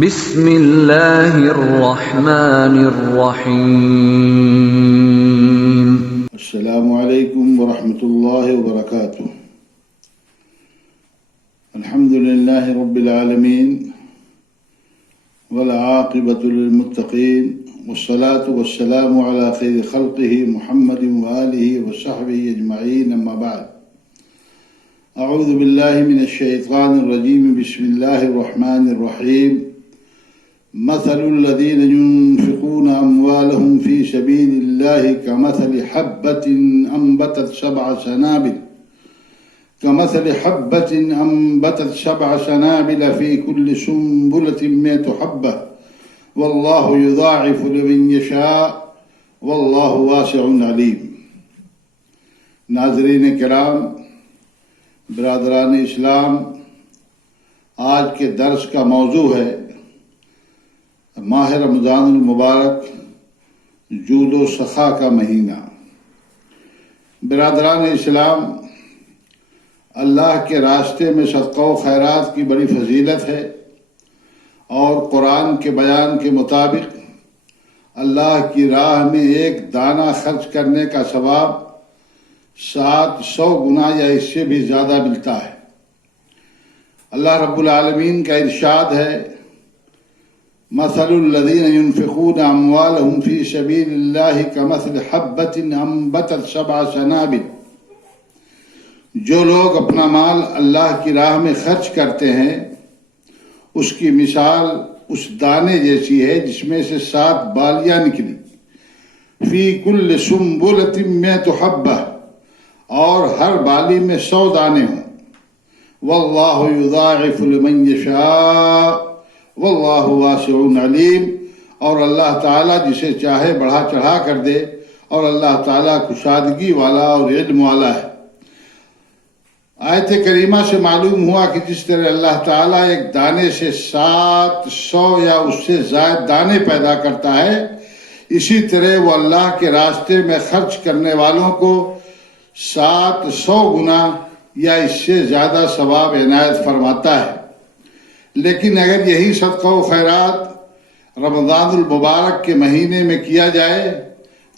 بسم اللہ الرحمن الرحیم۔ السلام علیکم ورحمۃ اللہ وبرکاتہ۔ الحمد للہ رب العالمین والعاقبۃ للمتقین والصلاة والسلام علی خیر خلقہ محمد وآلہ وصحبہ اجمعین، اما بعد۔ اعوذ باللہ من الشیطان الرجیم، بسم اللہ الرحمن الرحیم۔ مثل الذين ينفقون أموالهم في سبيل الله كمثل حبة أنبتت سبع سنابل في كل سنبلة 100 حبة والله يضاعف لمن يشاء والله واسع عليم۔ ناظرین کرام، برادران اسلام، آج کے درس کا موضوع ہے ماہ رمضان المبارک، جود و سخا کا مہینہ۔ برادران اسلام، اللہ کے راستے میں صدقہ و خیرات کی بڑی فضیلت ہے، اور قرآن کے بیان کے مطابق اللہ کی راہ میں ایک دانہ خرچ کرنے کا ثواب 700 گنا یا اس سے بھی زیادہ ملتا ہے۔ اللہ رب العالمین کا ارشاد ہے، مثل الذين ينفقون أموالهم في سبيل الله كمثل حبة أنبتت 7 سنابل۔ جو لوگ اپنا مال اللہ کی راہ میں خرچ کرتے ہیں، اس کی مثال اس دانے جیسی ہے جس میں سے 7 بالیاں نکلی، فی کل سنبلۃ 100 حبہ، اور ہر بالی میں 100 دانے ہوں۔ واللہ یضاعف لمن یشاء واللہ واسع علیم، اور اللہ تعالیٰ جسے چاہے بڑھا چڑھا کر دے، اور اللہ تعالیٰ کشادگی والا اور علم والا ہے۔ آیت کریمہ سے معلوم ہوا کہ جس طرح اللہ تعالیٰ ایک دانے سے 700 یا اس سے زائد دانے پیدا کرتا ہے، اسی طرح وہ اللہ کے راستے میں خرچ کرنے والوں کو 700 گنا یا اس سے زیادہ ثواب عنایت فرماتا ہے۔ لیکن اگر یہی صدقہ و خیرات رمضان المبارک کے مہینے میں کیا جائے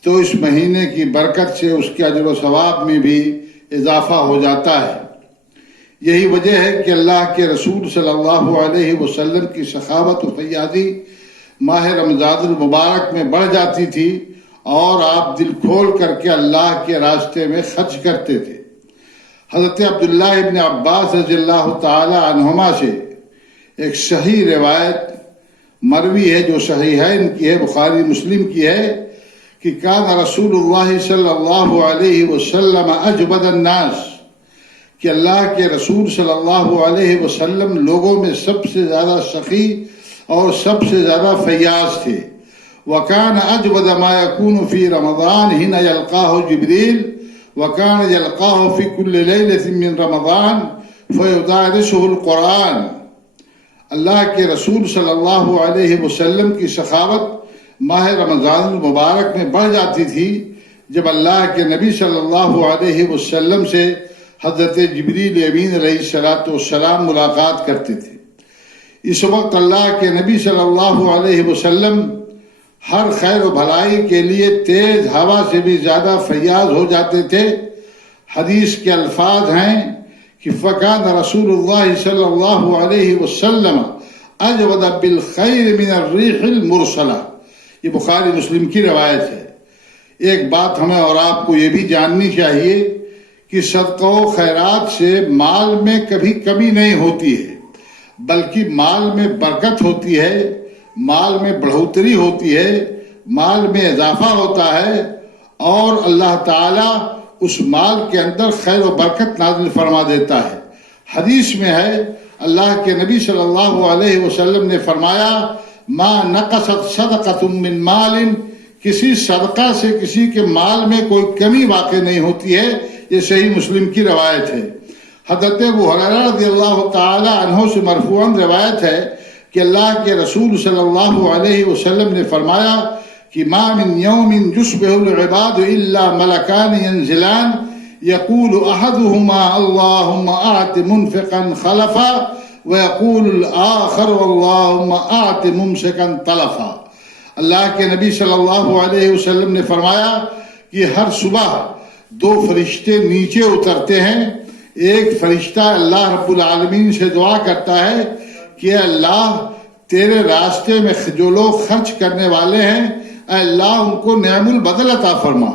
تو اس مہینے کی برکت سے اس کے اجر و ثواب میں بھی اضافہ ہو جاتا ہے۔ یہی وجہ ہے کہ اللہ کے رسول صلی اللہ علیہ وسلم کی سخاوت و فیاضی ماہ رمضان المبارک میں بڑھ جاتی تھی، اور آپ دل کھول کر کے اللہ کے راستے میں خرچ کرتے تھے۔ حضرت عبداللہ ابن عباس رضی اللہ تعالی عنہما سے ایک صحیح روایت مروی ہے جو صحیحین کی ہے، بخاری مسلم کی ہے، کہ کان رسول اللہ صلی اللہ علیہ وسلم اجود الناس، کہ اللہ کے رسول صلی اللہ علیہ وسلم لوگوں میں سب سے زیادہ سخی اور سب سے زیادہ فیاض تھے۔ وکان اجود ما یکون فی رمضان حین یلقاہ جبریل، وکان یلقاہ فی کل لیلۃ من رمضان فیدارسہ القرآن۔ اللہ کے رسول صلی اللہ علیہ وسلم کی سخاوت ماہ رمضان المبارک میں بڑھ جاتی تھی جب اللہ کے نبی صلی اللہ علیہ وسلم سے حضرت جبریل امین علیہ السلام ملاقات کرتے تھے۔ اس وقت اللہ کے نبی صلی اللہ علیہ وسلم ہر خیر و بھلائی کے لیے تیز ہوا سے بھی زیادہ فیاض ہو جاتے تھے۔ حدیث کے الفاظ ہیں کہ فَكَانَ رسول اللہ صلی اللہ علیہ وسلم اجود بالخیر من الریح المرسلہ۔ یہ بخاری مسلم کی روایت ہے۔ ایک بات ہمیں اور آپ کو یہ بھی جاننی چاہیے کہ صدقہ و خیرات سے مال میں کبھی کمی نہیں ہوتی ہے، بلکہ مال میں برکت ہوتی ہے، مال میں بڑھوتری ہوتی ہے، مال میں اضافہ ہوتا ہے، اور اللہ تعالیٰ اس مال کے اندر خیر و برکت نازل فرما دیتا ہے۔ حدیث میں ہے، اللہ کے نبی صلی اللہ علیہ وسلم نے فرمایا، ما نقصت صدقۃ من مال، کسی صدقہ سے کسی کے مال میں کوئی کمی واقع نہیں ہوتی ہے۔ یہ صحیح مسلم کی روایت ہے۔ حضرت ابو ہریرہ رضی اللہ تعالی عنہ سے مرفوعاً روایت ہے کہ اللہ کے رسول صلی اللہ علیہ وسلم نے فرمایا کہ ما من یوم یصبح العباد الا ملکان ینزلان یقول احدهما اللهم اعط منفقا خلفا وَيَقُولُ الْآخَرُ اللَّهُمَّ آتِ مُمْسِكًا طَلَفًا۔ اللہ کے نبی صلی اللہ علیہ وسلم نے فرمایا کہ ہر صبح دو فرشتے نیچے اترتے ہیں. ایک فرشتہ اللہ رب العالمین سے دعا کرتا ہے کہ اے اللہ تیرے راستے میں جو لوگ خرچ کرنے والے ہیں اے اللہ ان کو نعم البدل عطا فرما.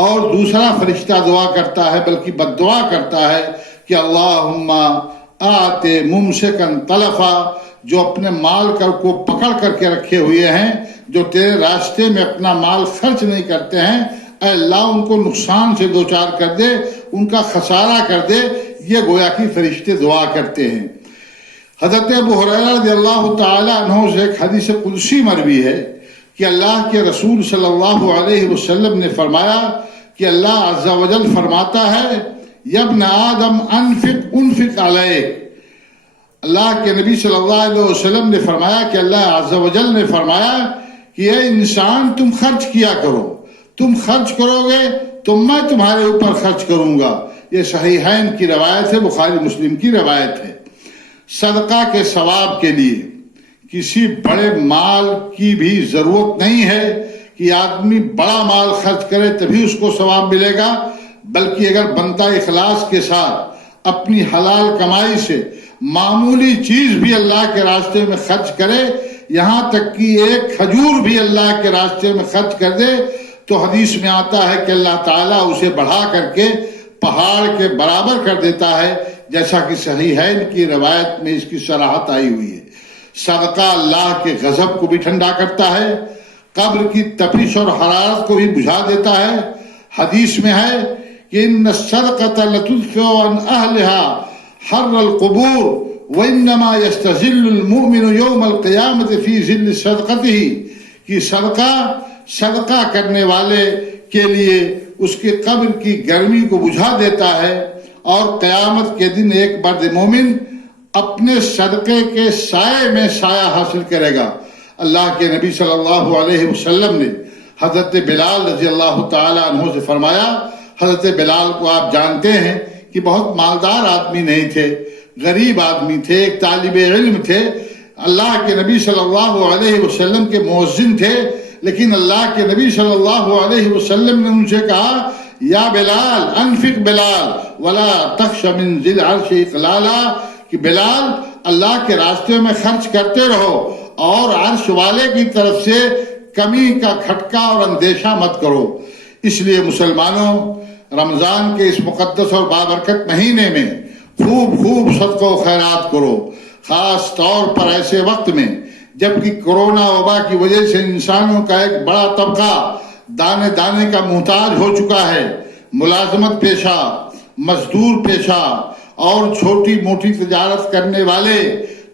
اور دوسرا فرشتہ دعا کرتا ہے بلکہ بد دعا کرتا ہے کہ اللہم آت ممسکن طلفا، جو اپنے مال کو پکڑ کر کے رکھے ہوئے ہیں، جو تیرے راستے میں اپنا مال خرچ نہیں کرتے ہیں، اے اللہ ان کو نقصان سے دوچار کر دے، ان کا خسارہ کر دے. یہ گویا کہ فرشتے دعا کرتے ہیں. حضرت ابو ہریرہ رضی اللہ تعالی عنہ سے ایک حدیث قدسی مروی ہے کہ اللہ کے رسول صلی اللہ علیہ وسلم نے فرمایا کہ اللہ عز و جل فرماتا ہے یا ابن آدم انفق علیک. اللہ کے نبی صلی اللہ علیہ وسلم نے فرمایا کہ اللہ عز و جل نے فرمایا کہ اے انسان تم خرچ کیا کرو، تم خرچ کرو گے تو میں تمہارے اوپر خرچ کروں گا. یہ صحیحین کی روایت ہے، بخاری مسلم کی روایت ہے. صدقہ کے ثواب کے لیے کسی بڑے مال کی بھی ضرورت نہیں ہے کہ آدمی بڑا مال خرچ کرے تبھی اس کو ثواب ملے گا، بلکہ اگر بندہ اخلاص کے ساتھ اپنی حلال کمائی سے معمولی چیز بھی اللہ کے راستے میں خرچ کرے، یہاں تک کہ ایک کھجور بھی اللہ کے راستے میں خرچ کر دے، تو حدیث میں آتا ہے کہ اللہ تعالیٰ اسے بڑھا کر کے پہاڑ کے برابر کر دیتا ہے، جیسا کہ صحیحین کی روایت میں اس کی صراحت آئی ہوئی ہے. صدقہ اللہ کے غضب کو بھی ٹھنڈا کرتا ہے، قبر کی تپش اور حرارت کو بھی بجھا دیتا ہے. حدیث میں ہے کہ ان الصدقۃ لتدفع عن اہلها حر القبور وانما يستظل المؤمن يوم القیامة في ظل صدقته، کہ صدقہ کرنے والے کے لیے اس کے قبر کی گرمی کو بجھا دیتا ہے، اور قیامت کے دن ایک مرد مومن اپنے صدقے کے سائے میں سایہ حاصل کرے گا. اللہ کے نبی صلی اللہ علیہ وسلم نے حضرت بلال رضی اللہ تعالی عنہ سے فرمایا. حضرت بلال کو آپ جانتے ہیں کہ بہت مالدار آدمی نہیں تھے، غریب آدمی تھے، ایک طالب علم تھے، اللہ کے نبی صلی اللہ علیہ وسلم کے مؤذن تھے. لیکن اللہ کے نبی صلی اللہ علیہ وسلم نے ان سے کہا یا بلال انفق بلال ولا تخش من ذی العرش اقلالا، کہ بلال اللہ کے راستے میں خرچ کرتے رہو اور عرش والے کی طرف سے کمی کا کھٹکا اور اندیشہ مت کرو. اس لیے مسلمانوں، رمضان کے اس مقدس اور بابرکت مہینے میں خوب صدقہ و خیرات کرو، خاص طور پر ایسے وقت میں جبکہ کرونا وبا کی وجہ سے انسانوں کا ایک بڑا طبقہ دانے دانے کا محتاج ہو چکا ہے. ملازمت پیشہ، مزدور پیشہ اور چھوٹی موٹی تجارت کرنے والے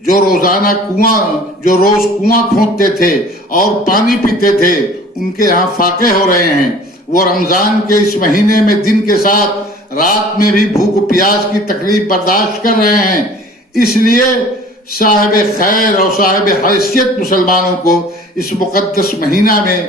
جو روز کنواں کھودتے تھے اور پانی پیتے تھے، ان کے یہاں فاقے ہو رہے ہیں. وہ رمضان کے اس مہینے میں دن کے ساتھ رات میں بھی بھوک و پیاس کی تکلیف برداشت کر رہے ہیں. اس لیے صاحب خیر اور صاحب حیثیت مسلمانوں کو اس مقدس مہینہ میں،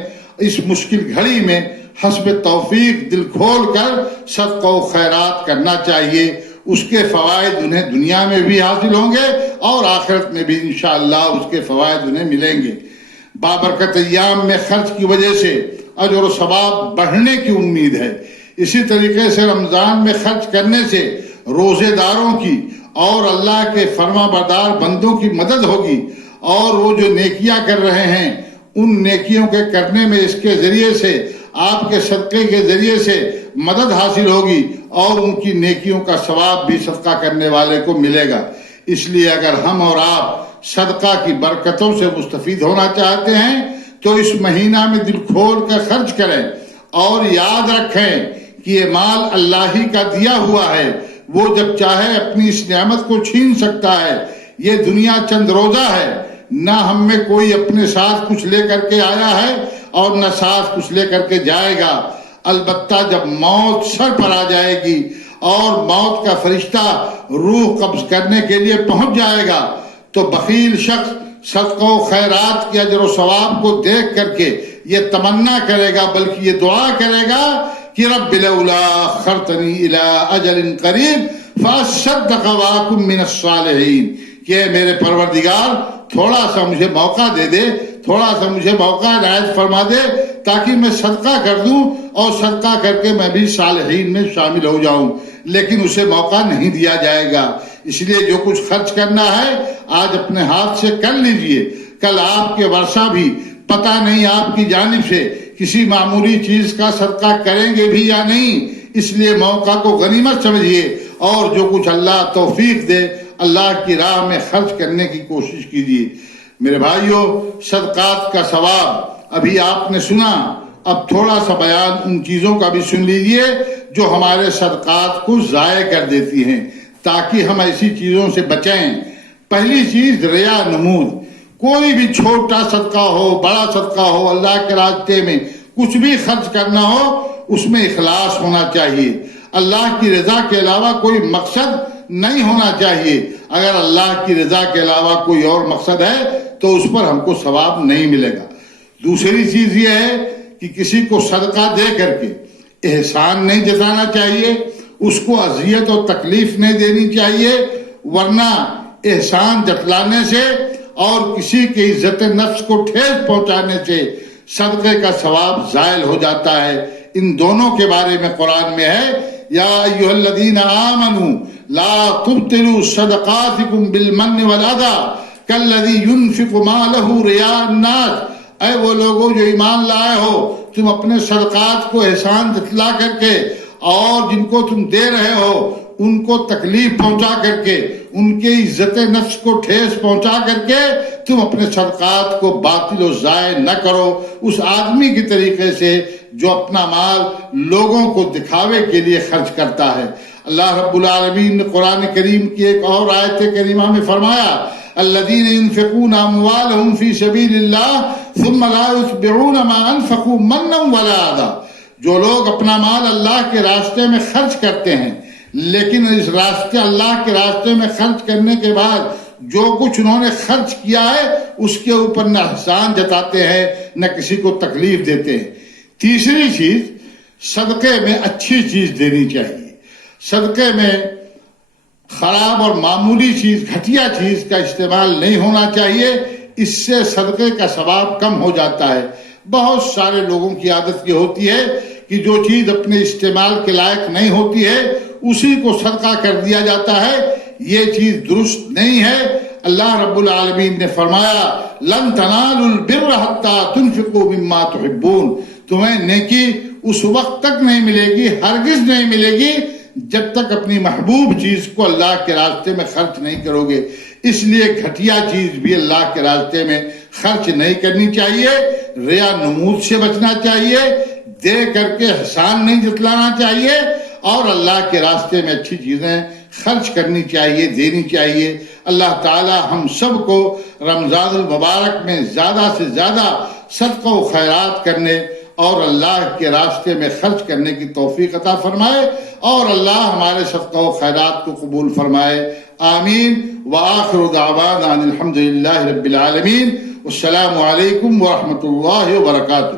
اس مشکل گھڑی میں حسب توفیق دل کھول کر صدقہ و خیرات کرنا چاہیے. اس کے فوائد انہیں دنیا میں بھی حاصل ہوں گے اور آخرت میں بھی انشاءاللہ اس کے فوائد انہیں ملیں گے. بابرکت ایام میں خرچ کی وجہ سے اجر و ثواب بڑھنے کی امید ہے. اسی طریقے سے رمضان میں خرچ کرنے سے روزے داروں کی اور اللہ کے فرما بردار بندوں کی مدد ہوگی، اور وہ جو نیکیاں کر رہے ہیں ان نیکیوں کے کرنے میں اس کے ذریعے سے، آپ کے صدقے کے ذریعے سے مدد حاصل ہوگی، اور ان کی نیکیوں کا ثواب بھی صدقہ کرنے والے کو ملے گا. اس لیے اگر ہم اور آپ صدقہ کی برکتوں سے مستفید ہونا چاہتے ہیں تو اس مہینہ میں دل کھول کر خرچ کریں، اور یاد رکھیں کہ یہ مال اللہ ہی کا دیا ہوا ہے. وہ جب چاہے اپنی اس نعمت کو چھین سکتا ہے. یہ دنیا چند روزہ ہے، نہ ہم میں کوئی اپنے ساتھ کچھ لے کر کے آیا ہے اور نہ ساتھ کچھ لے کر کے جائے گا. البتہ جب موت سر پر آ جائے گی اور موت کا فرشتہ روح قبض کرنے کے لیے پہنچ جائے گا تو بخیل شخص صدقہ و خیرات کے اجر و ثواب کو دیکھ کر کے یہ تمنا کرے گا، بلکہ یہ دعا کرے گا کہ رب لولا اخرتنی الی اجل قریب فاصدق واکن من الصالحین، کہ میرے پروردگار تھوڑا سا مجھے موقع دے دے، تھوڑا سا مجھے موقع عنایت فرما دے تاکہ میں صدقہ کر دوں اور صدقہ کر کے میں بھی صالحین میں شامل ہو جاؤں، لیکن اسے موقع نہیں دیا جائے گا۔ اس لیے جو کچھ خرچ کرنا ہے آج اپنے ہاتھ سے کر لیجئے، کل آپ کے ورثہ بھی پتہ نہیں آپ کی جانب سے کسی معمولی چیز کا صدقہ کریں گے بھی یا نہیں، اس لیے موقع کو غنیمت سمجھیے اور جو کچھ اللہ توفیق دے اللہ کی راہ میں خرچ کرنے کی کوشش کیجیے۔ میرے بھائیوں، صدقات کا ثواب ابھی آپ نے سنا، اب تھوڑا سا بیان ان چیزوں کا بھی سن لیجئے جو ہمارے صدقات کو ضائع کر دیتی ہیں، تاکہ ہم ایسی چیزوں سے بچیں۔ پہلی چیز ریا نمود، کوئی بھی چھوٹا صدقہ ہو بڑا صدقہ ہو، اللہ کے راستے میں کچھ بھی خرچ کرنا ہو اس میں اخلاص ہونا چاہیے، اللہ کی رضا کے علاوہ کوئی مقصد نہیں ہونا چاہیے۔ اگر اللہ کی رضا کے علاوہ کوئی اور مقصد ہے تو اس پر ہم کو ثواب نہیں ملے گا۔ دوسری چیز یہ ہے کہ کسی کو صدقہ دے کر کے احسان نہیں جتانا چاہیے، اس کو اذیت اور تکلیف نہیں دینی چاہیے، ورنہ احسان جتلانے سے اور کسی کی عزت نفس کو ٹھیس پہنچانے سے صدقے کا ثواب زائل ہو جاتا ہے۔ ان دونوں کے بارے میں قرآن میں ہے، یا ایھا الذین آمنوا لا تبطلوا صدقاتکم بالمن والاذی کالذی ينفق مالہ رئاء الناس، اے وہ لوگوں جو ایمان لائے ہو، تم اپنے صدقات کو احسان جتلا کر کے اور جن کو تم دے رہے ہو ان کو تکلیف پہنچا کر کے، ان کے عزت نفس کو ٹھیس پہنچا کر کے تم اپنے صدقات کو باطل و ضائع نہ کرو، اس آدمی کی طریقے سے جو اپنا مال لوگوں کو دکھاوے کے لیے خرچ کرتا ہے۔ اللہ رب العالمین نے قرآن کریم کی ایک اور آیت کریمہ میں فرمایا، الذین ينفقون اموالهم فی سبیل اللہ ثم لا یتبعون ما انفقوا منا ولا اذی، جو لوگ اپنا مال اللہ کے راستے میں خرچ کرتے ہیں لیکن اس راستے اللہ کے راستے میں خرچ کرنے کے بعد جو کچھ انہوں نے خرچ کیا ہے اس کے اوپر نہ احسان جتاتے ہیں نہ کسی کو تکلیف دیتے ہیں۔ تیسری چیز، صدقے میں اچھی چیز دینی چاہیے، صدقے میں خراب اور معمولی چیز، گھٹیا چیز کا استعمال نہیں ہونا چاہیے، اس سے صدقے کا ثواب کم ہو جاتا ہے۔ بہت سارے لوگوں کی عادت یہ ہوتی ہے کہ جو چیز اپنے استعمال کے لائق نہیں ہوتی ہے اسی کو صدقہ کر دیا جاتا ہے، یہ چیز درست نہیں ہے۔ اللہ رب العالمین نے فرمایا، لن تنالوا البر حتى تنفقوا مما تحبون، تمہیں نیکی اس وقت تک نہیں ملے گی، ہرگز نہیں ملے گی جب تک اپنی محبوب چیز کو اللہ کے راستے میں خرچ نہیں کرو گے۔ اس لیے گھٹیا چیز بھی اللہ کے راستے میں خرچ نہیں کرنی چاہیے، ریا نمود سے بچنا چاہیے، دے کر کے احسان نہیں جتلانا چاہیے، اور اللہ کے راستے میں اچھی چیزیں خرچ کرنی چاہیے، دینی چاہیے۔ اللہ تعالی ہم سب کو رمضان المبارک میں زیادہ سے زیادہ صدقہ و خیرات کرنے اور اللہ کے راستے میں خرچ کرنے کی توفیق عطا فرمائے، اور اللہ ہمارے صدقہ و خیرات کو قبول فرمائے، آمین۔ وآخر دعوانا الحمدللہ رب العالمین، والسلام علیکم ورحمۃ اللہ وبرکاتہ۔